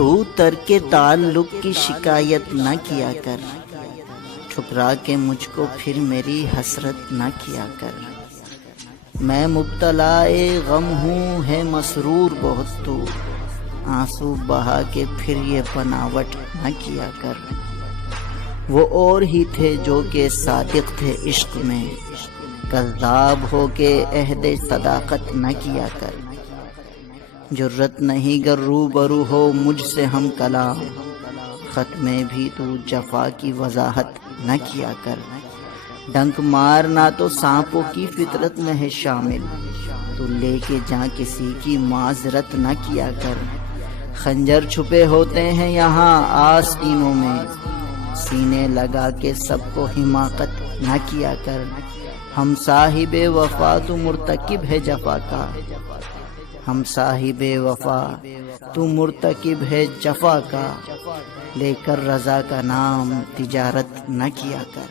تو ترک تعلق کی شکایت نہ کیا کر، ٹھکرا کے مجھ کو پھر میری حسرت نہ کیا کر۔ میں مبتلا غم ہوں ہے مسرور بہت تو، آنسو بہا کے پھر یہ بناوٹ نہ کیا کر۔ وہ اور ہی تھے جو کہ صادق تھے عشق میں، کذاب ہو کے عہد صداقت نہ کیا کر۔ جرت نہیں گر روبرو ہو مجھ سے ہم کلام، خط میں بھی تو جفا کی وضاحت نہ کیا کر۔ ڈنک مارنا تو سانپوں کی فطرت میں ہے شامل، تو لے کے جا کسی کی معذرت نہ کیا کر۔ خنجر چھپے ہوتے ہیں یہاں آستینوں میں، سینے لگا کے سب کو حماقت نہ کیا کر۔ ہم صاحب وفا تو مرتکب ہے جفا کا، ہم صاحب وفا تو مرتکب ہے جفا کا، لے کر رضا کا نام تجارت نہ کیا کر۔